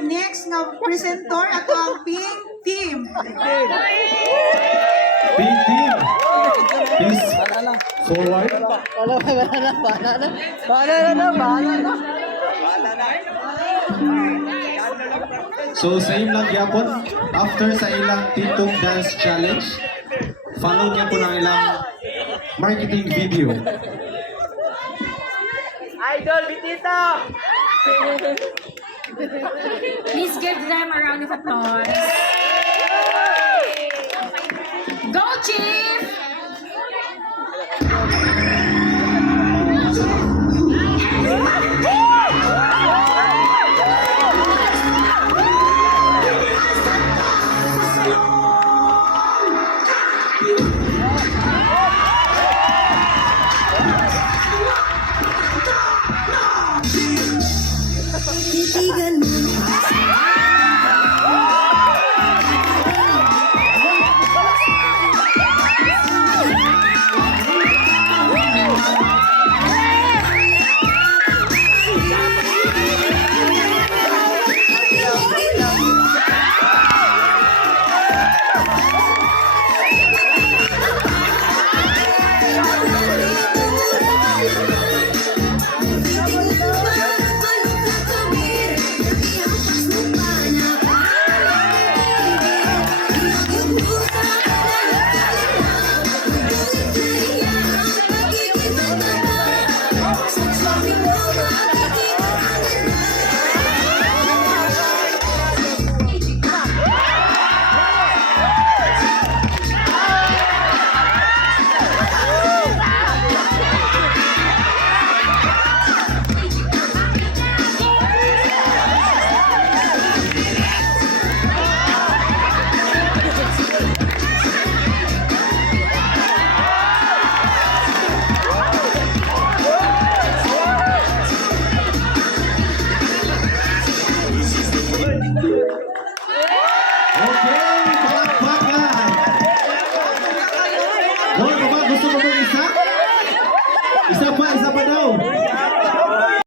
ang next nga presenter ato ang Pink Team. Big team. Please forward. So sa ilang gyapon, after sa ilang TikTok dance challenge, follow niya po ng ilang marketing video. Idol, Bitita! Please give them a round of applause. Go, Chief!